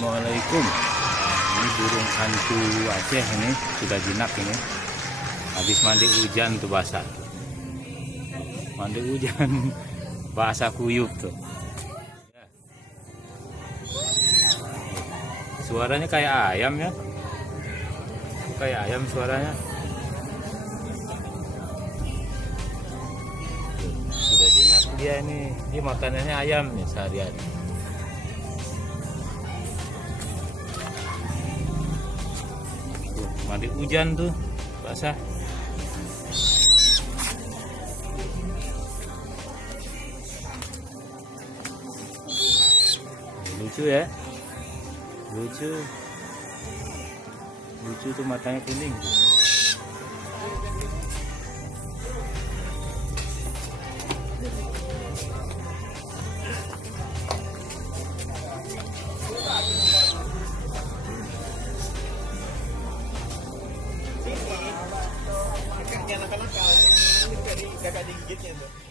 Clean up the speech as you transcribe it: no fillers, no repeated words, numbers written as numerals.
Assalamualaikum. Ini burung hantu Aceh ini sudah jinak ini. Habis mandi hujan tuh basah. Mandi hujan basah kuyup tuh. Suaranya kayak ayam ya. Kayak ayam suaranya. Sudah jinak dia ini. Dia makanannya ayam nih sehari-hari. Mandi hujan tuh basah. Lucu ya, lucu tuh, matanya kuning. Anak-anak kakak digigitnya tuh.